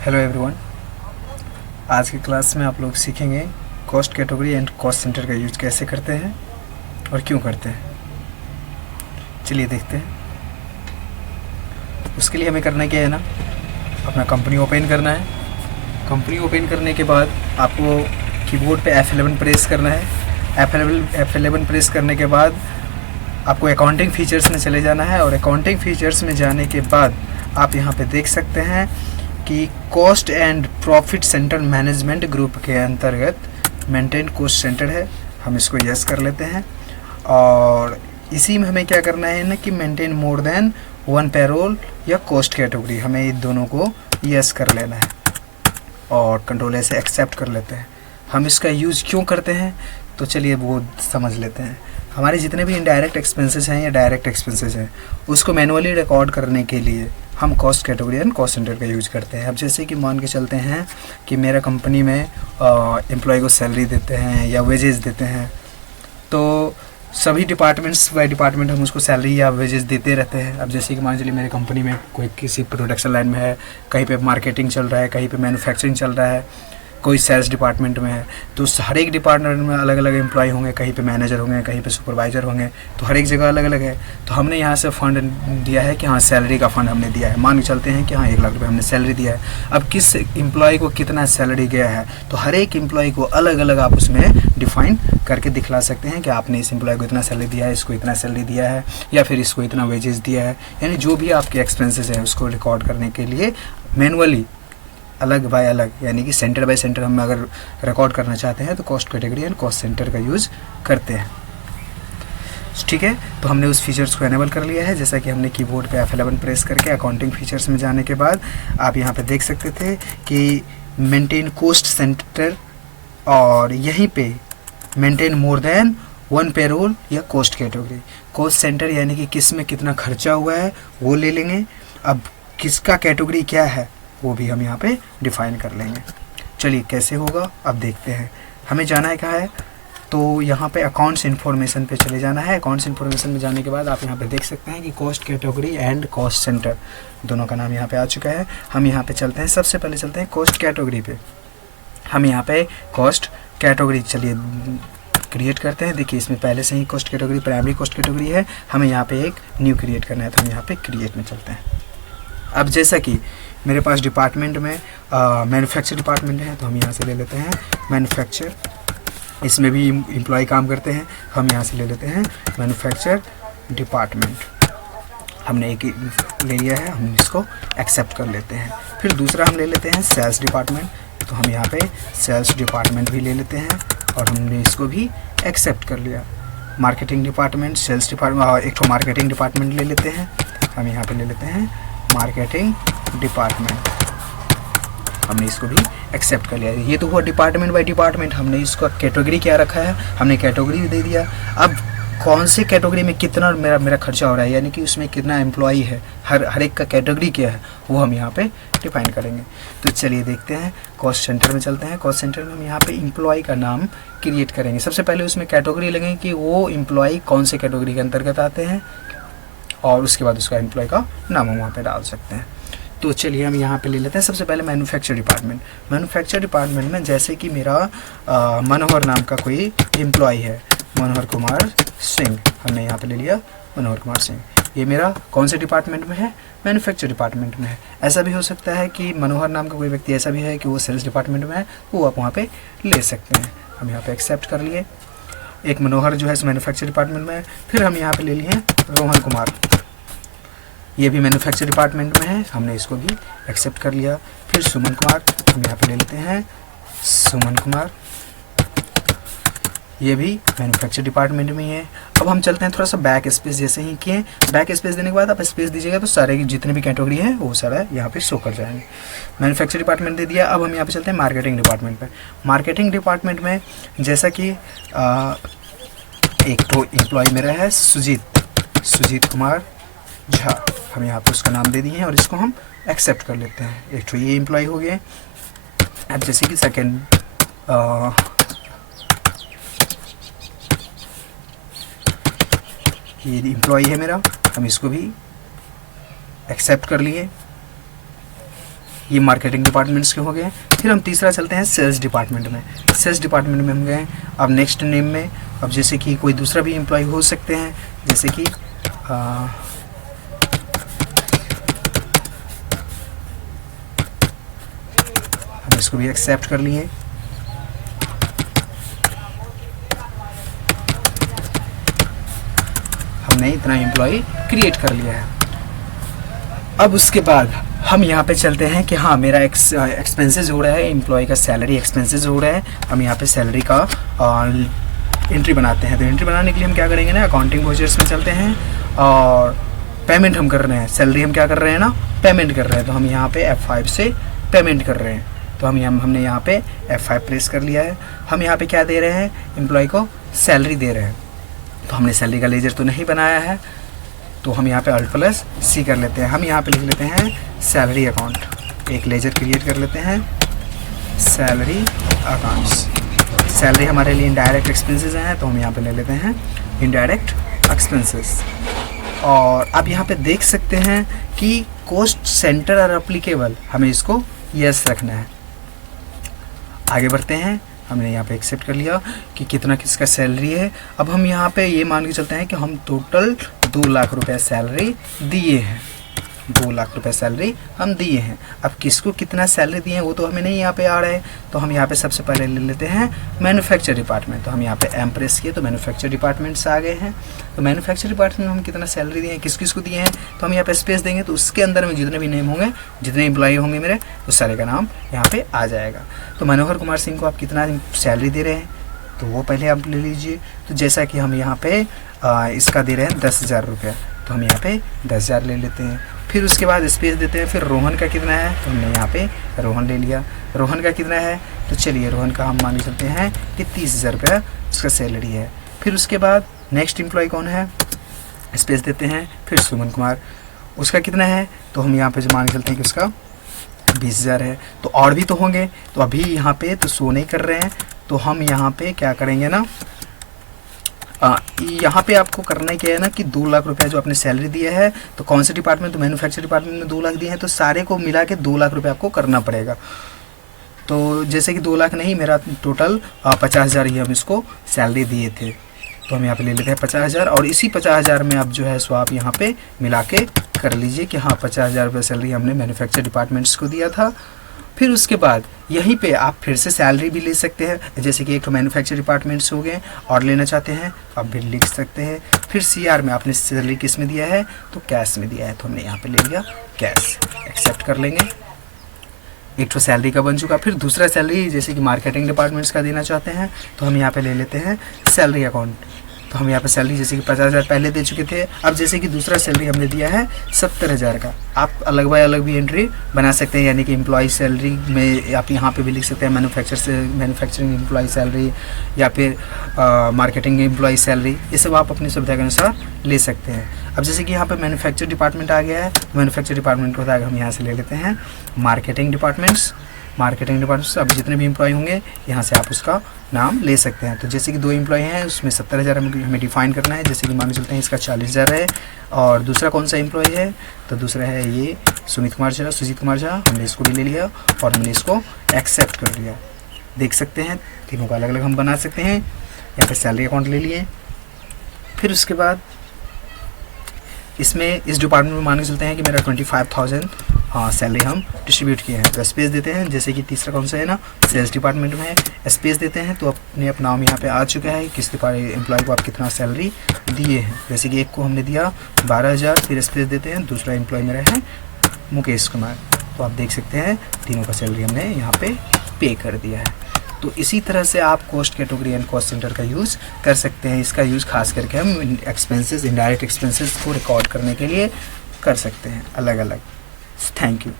Hello everyone. आज की class में आप लोग सीखेंगे cost category and cost centre का यूज कैसे करते हैं और क्यों करते हैं। चलिए देखते हैं। उसके लिए हमें करना क्या है ना, अपना कंपनी ओपन करना है। कंपनी ओपन करने के बाद आपको कीबोर्ड पे F11 प्रेस करना है। F11 प्रेस करने के बाद आपको अकाउंटिंग फीचर्स में चले जाना है और अकाउंटिंग फीचर्स में जाने के बाद आप यहाँ पे देख सकते हैं कि cost and profit centre management group के अंतर्गत मेंटेन कॉस्ट सेंटर है। हम इसको यस कर लेते हैं और इसी में हमें क्या करना है ना कि maintain more than one payroll या कॉस्ट कैटेगरी, हमें इन दोनों को यस कर लेना है और कंट्रोल ऐसे एक्सेप्ट कर लेते हैं। हम इसका यूज़ क्यों करते हैं तो चलिए वो समझ लेते हैं। हमारे जितने भी इनडायरेक्ट एक्सपेंसेस हैं या डायरेक्ट एक्सपेंसेस हैं उसको मैनुअली रिकॉर्ड करने के लिए हम cost category and cost centre का यूज़ करते हैं। अब जैसे कि मान के चलते हैं कि मेरा कंपनी में एम्प्लॉय को सैलरी देते हैं या वेजेस देते हैं, तो सभी डिपार्टमेंट्स बाय डिपार्टमेंट हम उसको सैलरी या वेजेस देते रहते हैं। अब जैसे कि मान चलिए मेरे कंपनी में कोई किसी प्रोडक्शन लाइन में है, कहीं पे मार्केटिंग चल रहा है, कहीं पे मैन्युफैक्चरिंग चल रहा है, कोई सेल्स डिपार्टमेंट में है, तो हर एक डिपार्टमेंट में अलग अलग एम्प्लॉय होंगे, कहीं पे मैनेजर होंगे, कहीं पे सुपरवाइजर होंगे, तो हर एक जगह अलग अलग है। तो हमने यहाँ से फंड दिया है कि हाँ सैलरी का फंड हमने दिया है, मान के चलते हैं कि हाँ 1 लाख रुपये हमने सैलरी दिया है। अब किस एम्प्लॉय को कितना सैलरी गया है तो हर एक एम्प्लॉय को अलग अलग आप उसमें डिफाइन करके दिखला सकते हैं कि आपने इस एम्प्लॉय को इतना सैलरी दिया है, इसको इतना सैलरी दिया है या फिर इसको इतना वेजेस दिया है। यानी जो भी आपके एक्सपेंसेस हैं उसको रिकॉर्ड करने के लिए मैनुअली अलग बाय अलग, यानी कि सेंटर बाय सेंटर हम अगर रिकॉर्ड करना चाहते हैं तो cost category and cost centre का यूज़ करते हैं। ठीक है, तो हमने उस फीचर्स को एनेबल कर लिया है। जैसा कि हमने कीबोर्ड पे F11 प्रेस करके अकाउंटिंग फीचर्स में जाने के बाद आप यहाँ पे देख सकते थे कि मेंटेन कॉस्ट सेंटर और यहीं पे maintain more than one payroll या कॉस्ट कैटेगरी। कॉस्ट सेंटर यानी कि किस में कितना खर्चा हुआ है वो ले लेंगे। अब किसका कैटेगरी क्या है वो भी हम यहाँ पे डिफाइन कर लेंगे। चलिए कैसे होगा अब देखते हैं। हमें जाना है कहाँ है, तो यहाँ पे अकाउंट्स इन्फॉर्मेशन पे चले जाना है। अकाउंट्स इन्फॉर्मेशन में जाने के बाद आप यहाँ पे देख सकते हैं कि cost category and cost centre दोनों का नाम यहाँ पे आ चुका है। हम यहाँ पे चलते हैं, सबसे पहले चलते हैं कॉस्ट कैटेगरी पे। हम यहाँ पे कॉस्ट कैटेगरी चलिए क्रिएट करते हैं। देखिए इसमें पहले से ही cost category primary cost category है, हमें यहाँ पे एक न्यू क्रिएट करना है, तो हम यहाँ पे क्रिएट में चलते हैं। अब जैसा कि मेरे पास डिपार्टमेंट में मैन्युफैक्चर डिपार्टमेंट है तो हम यहाँ से ले लेते हैं मैन्युफैक्चर। इसमें भी एम्प्लॉय काम करते हैं, हम यहाँ से ले लेते हैं मैन्युफैक्चर डिपार्टमेंट। हमने एक ले लिया है, हम इसको एक्सेप्ट कर लेते हैं। फिर दूसरा हम ले लेते हैं सेल्स डिपार्टमेंट, तो हम यहाँ पे सेल्स डिपार्टमेंट भी ले लेते हैं और हमने इसको भी एक्सेप्ट कर लिया। मार्केटिंग डिपार्टमेंट, सेल्स डिपार्टमेंट, एक तो मार्केटिंग डिपार्टमेंट ले लेते हैं, हम यहाँ पे ले लेते हैं मार्केटिंग डिपार्टमेंट। हमने इसको भी एक्सेप्ट कर लिया। ये तो हुआ डिपार्टमेंट बाय डिपार्टमेंट। हमने इसका कैटेगरी क्या रखा है, हमने कैटेगरी दे दिया। अब कौन से कैटेगरी में कितना मेरा खर्चा हो रहा है, यानी कि उसमें कितना एम्प्लॉई है, हर एक का कैटेगरी क्या है वो हम यहाँ पे डिफाइन करेंगे। तो चलिए देखते हैं, कॉस्ट सेंटर में चलते हैं। कॉस्ट सेंटर में हम यहाँ पे एम्प्लॉय का नाम क्रिएट करेंगे। सबसे पहले उसमें कैटेगरी लगेंगे कि वो एम्प्लॉय कौन से कैटेगरी के अंतर्गत आते हैं और उसके बाद उसका एम्प्लॉय का नाम हम वहाँ पे डाल सकते हैं। तो चलिए हम यहाँ पे ले लेते हैं सबसे पहले मैन्युफैक्चर डिपार्टमेंट। मैन्युफैक्चर डिपार्टमेंट में जैसे कि मेरा मनोहर नाम का कोई एम्प्लॉय है, मनोहर कुमार सिंह, हमने यहाँ पे ले लिया मनोहर कुमार सिंह। ये मेरा कौन से डिपार्टमेंट में है, मैन्युफैक्चर डिपार्टमेंट में है। ऐसा भी हो सकता है कि मनोहर नाम का कोई व्यक्ति ऐसा भी है कि वो सेल्स डिपार्टमेंट में है, वो आप वहाँ पे ले सकते हैं। हम यहाँ पे एक्सेप्ट कर लिए। एक मनोहर जो है मैन्युफैक्चर डिपार्टमेंट में है। फिर हम यहाँ पे ले लिए रोहन कुमार, ये भी मैन्युफैक्चर डिपार्टमेंट में है, हमने इसको भी एक्सेप्ट कर लिया। फिर सुमन कुमार, हम यहाँ पे ले लेते हैं सुमन कुमार, ये भी मैन्युफैक्चर डिपार्टमेंट में ही है। अब हम चलते हैं थोड़ा सा बैक स्पेस, जैसे ही किए बैक स्पेस देने के बाद आप स्पेस दीजिएगा तो सारे जितने भी कैटेगरी हैं वो सारा यहाँ पे शो कर जाएंगे। मैन्युफैक्चर डिपार्टमेंट दे दिया। अब हम यहाँ पे चलते हैं मार्केटिंग डिपार्टमेंट पे। मार्केटिंग डिपार्टमेंट में जैसा कि एक तो एम्प्लॉय मेरा है सुजीत कुमार झा, हम यहाँ पे उसका नाम दे दिए हैं और इसको हम एक्सेप्ट कर लेते हैं। एक तो ये एम्प्लॉय हो गए। अब जैसे कि सेकेंड ये एम्प्लॉय है मेरा, हम इसको भी एक्सेप्ट कर लिए। ये मार्केटिंग डिपार्टमेंट्स के हो गए। फिर हम तीसरा चलते हैं सेल्स डिपार्टमेंट में। सेल्स डिपार्टमेंट में हम गए। अब नेक्स्ट नेम में अब जैसे कि कोई दूसरा भी एम्प्लॉय हो सकते हैं, जैसे कि हम इसको भी एक्सेप्ट कर लिए। हमने इतना एम्प्लॉय क्रिएट कर लिया है। अब उसके बाद हम यहाँ पे चलते हैं कि हाँ मेरा एक्सपेंसेस हो रहा है, एम्प्लॉय का सैलरी एक्सपेंसेस हो रहा है। हम यहाँ पे सैलरी का एंट्री बनाते हैं। तो एंट्री बनाने के लिए हम क्या करेंगे ना, अकाउंटिंग वाउचर्स में चलते हैं और पेमेंट हम कर रहे हैं। सैलरी हम क्या कर रहे हैं ना, पेमेंट कर रहे हैं। तो हम यहाँ पे F5 से पेमेंट कर रहे हैं। तो हमने यहाँ पे F5 प्रेस कर लिया है। हम यहाँ पे क्या दे रहे हैं, एम्प्लॉय को सैलरी दे रहे हैं। तो हमने सैलरी का लेजर तो नहीं बनाया है, तो हम यहाँ पे Alt+C कर लेते हैं। हम यहाँ पे लिख लेते हैं सैलरी अकाउंट। एक लेजर क्रिएट कर लेते हैं, सैलरी अकाउंट्स। सैलरी हमारे लिए इनडायरेक्ट एक्सपेंसेस हैं, तो हम यहाँ पे ले लेते हैं इनडायरेक्ट एक्सपेंसेस। और आप यहाँ पे देख सकते हैं कि कॉस्ट सेंटर और एप्लीकेबल, हमें इसको यस रखना है। आगे बढ़ते हैं। हमने यहाँ पे एक्सेप्ट कर लिया कि कितना किसका सैलरी है। अब हम यहाँ पे ये मान के चलते हैं कि हम टोटल 2 लाख रुपए सैलरी दिए हैं। 2 लाख रुपए सैलरी हम दिए हैं। अब किसको कितना सैलरी दिए हैं वो तो हमें नहीं यहाँ पे आ रहा है। तो हम यहाँ पे सबसे पहले ले लेते हैं मैन्युफैक्चर डिपार्टमेंट। तो हम यहाँ पे M प्रेस किए तो मैन्युफैक्चर डिपार्टमेंट्स आ गए हैं। तो मैन्युफैक्चर डिपार्टमेंट में हम कितना सैलरी दिए हैं, किस किस को दिए हैं, तो हम यहाँ पे स्पेस देंगे। तो उसके अंदर में जितने भी नेम होंगे, जितने एम्प्लॉय होंगे मेरे, उस सारे का नाम यहाँ पे आ जाएगा। तो मनोहर कुमार सिंह को आप कितना सैलरी दे रहे हैं, तो वो पहले आप ले लीजिए। तो जैसा कि हम यहाँ पे इसका दे रहे हैं 10,000 रुपये, तो हम यहाँ पे 10,000 ले लेते हैं। फिर उसके बाद स्पेस देते हैं। फिर रोहन का कितना है, तो हमने यहाँ पे रोहन ले लिया। रोहन का कितना है, तो चलिए रोहन का हम मान के चलते हैं कि 30,000 रुपये उसका सैलरी है। फिर उसके बाद नेक्स्ट एम्प्लॉय कौन है, स्पेस देते हैं। फिर सुमन कुमार, उसका कितना है, तो हम यहाँ पे जो मान के चलते हैं कि उसका 20,000 है। तो और भी तो होंगे, तो अभी यहाँ पे तो शो नहीं कर रहे हैं। तो हम यहाँ पे क्या करेंगे ना, यहाँ पे आपको करना ही क्या है ना कि 2 लाख रुपए जो आपने सैलरी दिया है, तो कौन से डिपार्टमेंट, तो मैन्युफैक्चर डिपार्टमेंट में 2 लाख दिए हैं, तो सारे को मिला के 2 लाख रुपए आपको करना पड़ेगा। तो जैसे कि 2 लाख नहीं, मेरा टोटल 50,000 ही हम इसको सैलरी दिए थे। तो हम यहाँ पे ले लेते हैं 50,000 और इसी 50,000 में आप जो है सो आप यहाँ पे मिला के कर लीजिए कि हाँ 50,000 रुपये सैलरी हमने मैन्युफैक्चर डिपार्टमेंट्स को दिया था। फिर उसके बाद यहीं पे आप फिर से सैलरी भी ले सकते हैं। जैसे कि एक तो मैन्युफैक्चर डिपार्टमेंट्स हो गए और लेना चाहते हैं तो आप भी लिख सकते हैं। फिर CR में आपने सैलरी किस में दिया है, तो कैश में दिया है, तो हमने यहाँ पे ले लिया कैश। एक्सेप्ट कर लेंगे। एक तो सैलरी का बन चुका। फिर दूसरा सैलरी जैसे कि मार्केटिंग डिपार्टमेंट्स का देना चाहते हैं, तो हम यहाँ पे ले लेते हैं सैलरी अकाउंट। तो हम यहाँ पे सैलरी जैसे कि 50,000 पहले दे चुके थे। अब जैसे कि दूसरा सैलरी हमने दिया है 70,000 का। आप अलग बाय अलग भी एंट्री बना सकते हैं, यानी कि एम्प्लॉय सैलरी में आप यहाँ पे भी लिख सकते हैं मैन्युफैक्चरिंग एम्प्लॉय सैलरी या फिर मार्केटिंग एम्प्लॉय सैलरी। ये सब आप अपनी सुविधा के अनुसार ले सकते हैं। अब जैसे कि यहाँ पे मैन्युफैक्चर डिपार्टमेंट आ गया है, मैन्युफैक्चर डिपार्टमेंट को हम यहाँ से ले लेते हैं मार्केटिंग डिपार्टमेंट्स। अब जितने भी एम्प्लॉय होंगे यहाँ से आप उसका नाम ले सकते हैं। तो जैसे कि 2 एम्प्लॉय हैं, उसमें 70,000 हमें डिफाइन करना है। जैसे कि मान के चलते हैं इसका 40,000 है। और दूसरा कौन सा एम्प्लॉय है, तो दूसरा है ये सुजीत कुमार झा। हमने इसको भी ले लिया और हमने इसको एक्सेप्ट कर लिया। देख सकते हैं तीनों का अलग अलग हम बना सकते हैं। यहाँ पे सैलरी अकाउंट ले लिए। फिर उसके बाद इसमें इस डिपार्टमेंट में मान के चलते हैं कि मेरा 25,000 सैलरी हम डिस्ट्रीब्यूट किए हैं। तो स्पेस देते हैं। जैसे कि तीसरा कौन सा है ना, सेल्स डिपार्टमेंट में है, स्पेस देते हैं। तो अपने अपना नाम यहाँ पे आ चुका है, किस एम्प्लॉय को आप कितना सैलरी दिए हैं। जैसे कि एक को हमने दिया 12,000, फिर स्पेस देते हैं। दूसरा एम्प्लॉय मेरा है मुकेश कुमार। तो आप देख सकते हैं तीनों का सैलरी हमने यहाँ पे कर दिया है। तो इसी तरह से आप cost category and cost centre का यूज़ कर सकते हैं। इसका यूज़ खास करके हम एक्सपेंसेस, इनडायरेक्ट एक्सपेंसेस को रिकॉर्ड करने के लिए कर सकते हैं अलग अलग। Thank you.